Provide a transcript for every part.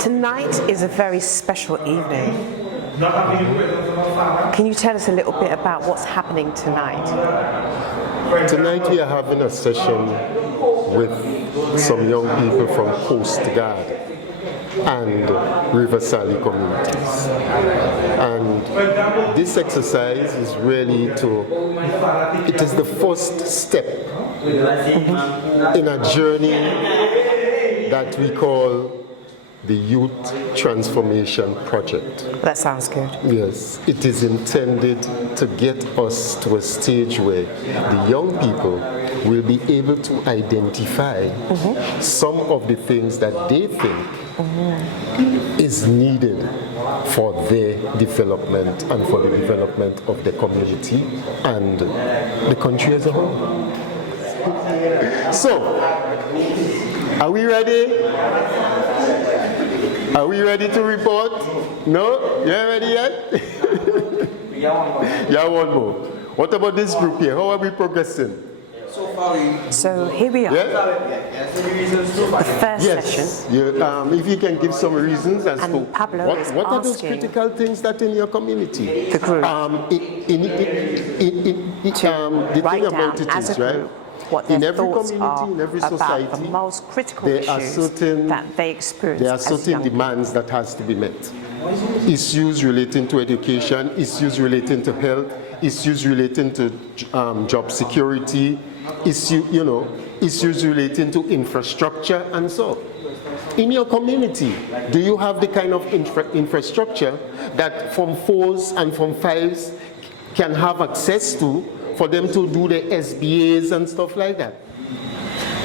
Tonight is a very special evening. Can you tell us a little bit about what's happening tonight? Tonight we are having a session with some young people from Coast Guard and River Sally communities. And this exercise is really it is the first step in a journey that we call the Youth Transformation Project. That sounds good. Yes, it is intended to get us to a stage where the young people will be able to identify some of the things that they think is needed for their development and for the development of the community and the country as a whole. So, are we ready? Are we ready to report? No? You ain't ready yet? We got one more. Yeah, one more. What about this group here? How are we progressing? So here we are. Yeah? The first session. If you can give some reasons as And to Pablo is what are those asking critical things that in your community? the group The thing write down about it as is, a right? group what In their every thoughts community, are in every about society, the most critical there are issues certain- that they experience There are as certain young demands that has to be met. Issues relating to education, issues relating to health, issues relating to job security, issues relating to infrastructure and so. In your community, do you have the kind of infrastructure that Form 4s and Form 5s can have access to for them to do the SBAs and stuff like that?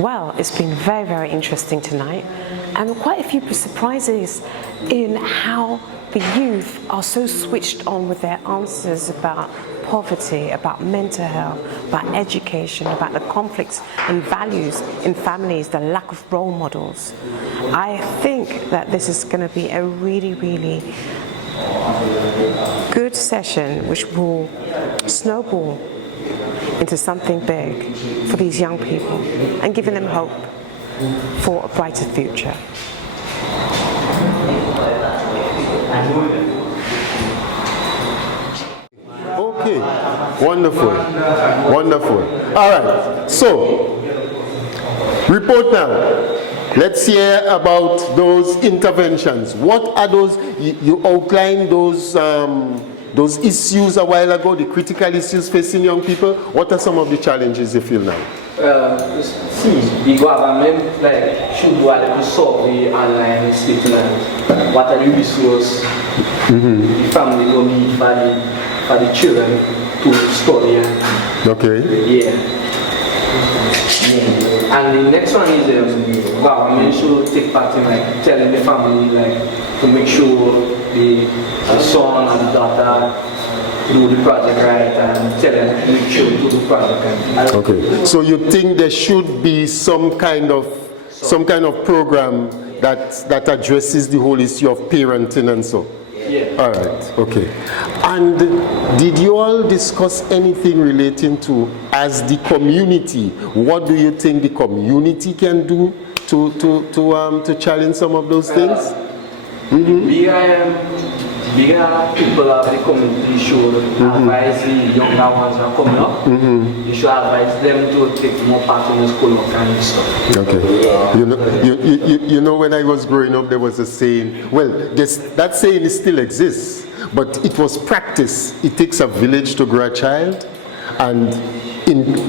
Well, it's been very, very interesting tonight, and quite a few surprises in how the youth are so switched on with their answers about poverty, about mental health, about education, about the conflicts and values in families, the lack of role models. I think that this is going to be a really, really good session which will snowball into something big for these young people and giving them hope for a brighter future. Okay, wonderful, wonderful. All right, so report now. Let's hear about those interventions. What are those? You outlined those issues a while ago, the critical issues facing young people. What are some of the challenges you feel now? See, the government should do a little survey online statement. What are the resources the family will need for the children to study? Okay. Yeah. And the next one is government should take part in telling the family to make sure the son and the daughter do the project right and tell them to make sure to do the project right. Okay. So you think there should be some kind of program that addresses the whole issue of parenting and so? Yeah. All right, okay. And did you all discuss anything relating to, as the community, what do you think the community can do to challenge some of those things? Bigger people of the community should advise the younger ones that are coming up. You should advise them to take more part in the school work and stuff. Okay. You know, when I was growing up, there was a saying. Well, that saying still exists, but it was practice. It takes a village to grow a child, and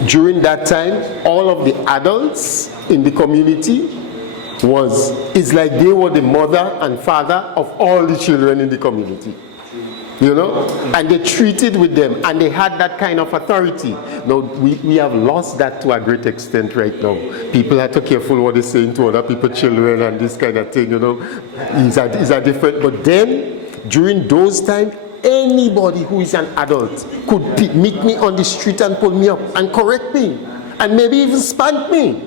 during that time, all of the adults in the community it's like they were the mother and father of all the children in the community, and they treated with them, and they had that kind of authority. Now we have lost that to a great extent right now. People are too careful what they're saying to other people's children and this kind of thing, is a different. But then during those times, anybody who is an adult could meet me on the street and pull me up and correct me and maybe even spank me,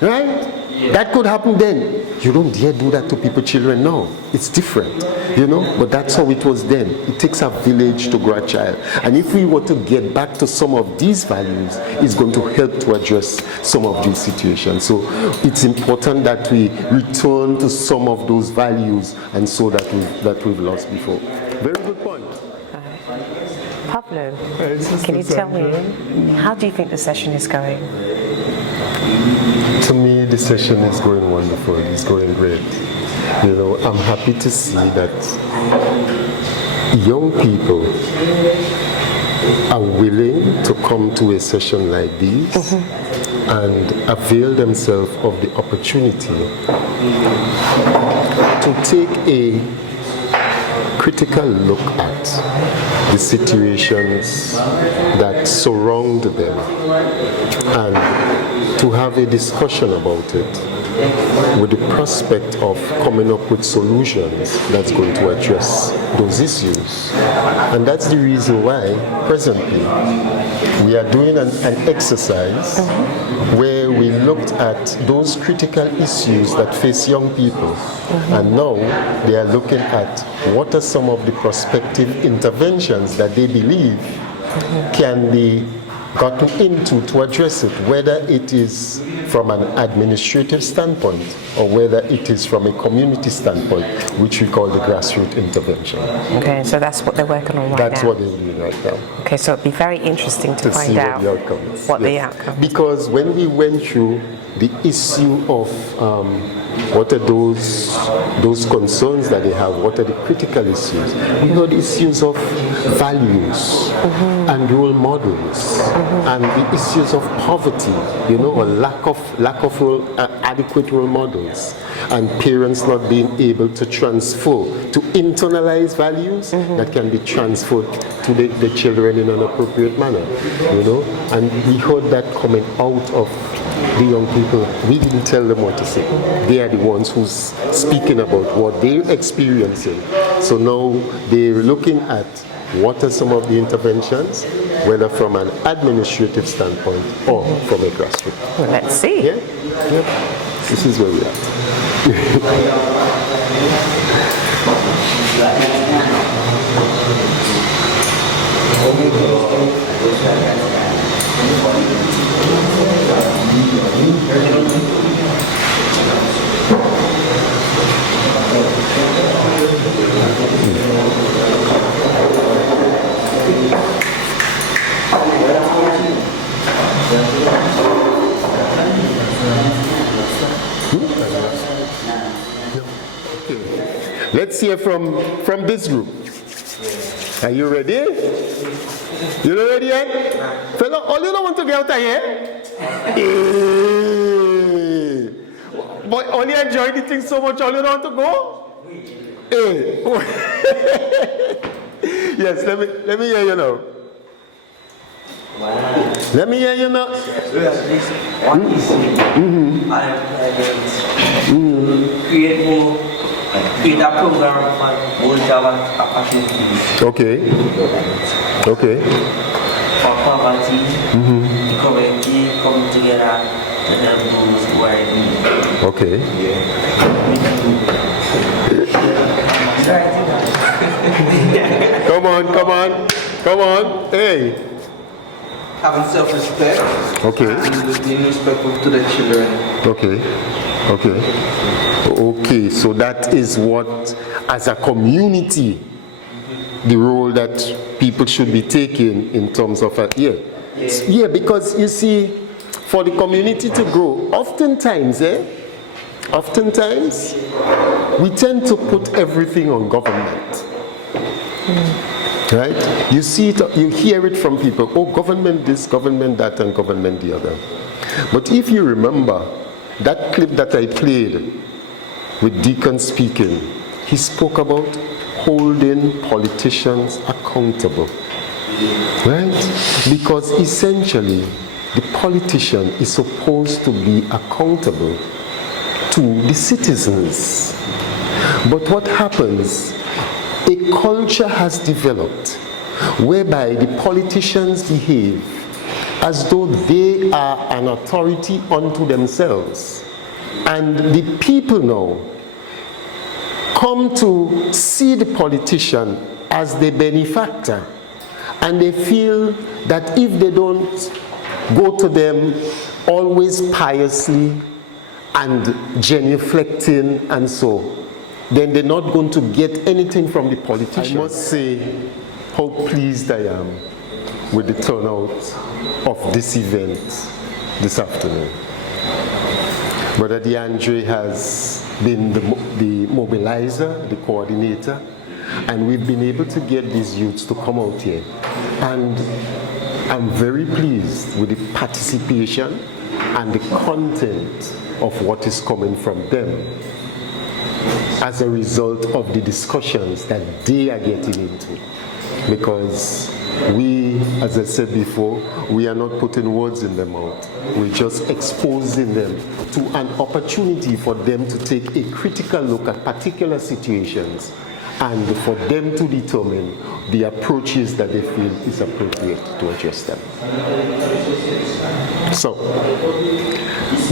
right? That could happen then. You don't dare do that to people, children now. It's different, but that's how it was then. It takes a village to grow a child. And if we were to get back to some of these values, it's going to help to address some of these situations. So it's important that we return to some of those values and so that we've lost before. Very good point. Pablo, can you tell me, how do you think the session is going? To me, the session is going wonderful. It's going great. I'm happy to see that young people are willing to come to a session like this and avail themselves of the opportunity to take a critical look at the situations that surround them and to have a discussion about it with the prospect of coming up with solutions that's going to address those issues. And that's the reason why presently we are doing an exercise where we looked at those critical issues that face young people. And now they are looking at what are some of the prospective interventions that they believe can be gotten into to address it, whether it is from an administrative standpoint or whether it is from a community standpoint, which we call the grassroots intervention. Okay, so that's what they're working on right now. That's what they're doing right now. Okay, so it'd be very interesting to find out what the outcome is. Because when we went through the issue of what are those concerns that they have, what are the critical issues, we had issues of values and role models and the issues of poverty, or lack of adequate role models, and parents not being able to internalize values that can be transferred to the children in an appropriate manner, and we heard that coming out of the young people. We didn't tell them what to say. They are the ones who's speaking about what they're experiencing. So now they're looking at what are some of the interventions, whether from an administrative standpoint or from a grassroots. Well, let's see. Yeah? This is where we are. Let's hear from this group. Are you ready? You not ready yet? Fellow, all you don't want to get out of here? But only enjoy the thing so much, all you don't want to go? Yes, let me hear you now. Let me hear you now. Create a program for all job opportunities. Okay. For poverty, the community come together to help those who are in need. Okay. Come on. Hey. Having self-respect. Okay. And being respectful to the children. Okay, so that is what, as a community, the role that people should be taking in terms of yeah, because you see, for the community to grow, oftentimes we tend to put everything on government. Right? You see it, you hear it from people, oh, government this, government that, and government the other. But if you remember that clip that I played with Deacon speaking, he spoke about holding politicians accountable. Right? Because essentially, the politician is supposed to be accountable to the citizens. But what happens, a culture has developed whereby the politicians behave as though they are an authority unto themselves. And the people now come to see the politician as the benefactor, and they feel that if they don't go to them always piously and genuflecting and so, then they're not going to get anything from the politician. I must say how pleased I am with the turnout of this event this afternoon. Brother DeAndre has been the mobilizer, the coordinator, and we've been able to get these youths to come out here. And I'm very pleased with the participation and the content of what is coming from them as a result of the discussions that they are getting into. Because we, as I said before, we are not putting words in their mouth. We're just exposing them to an opportunity for them to take a critical look at particular situations and for them to determine the approaches that they feel is appropriate to address them. So,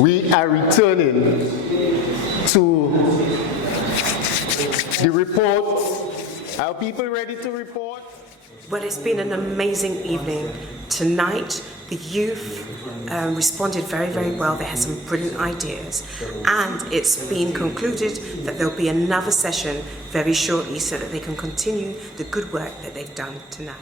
we are returning to the report. Are people ready to report? Well, it's been an amazing evening. Tonight, the youth responded very, very well. They had some brilliant ideas. And it's been concluded that there'll be another session very shortly so that they can continue the good work that they've done tonight.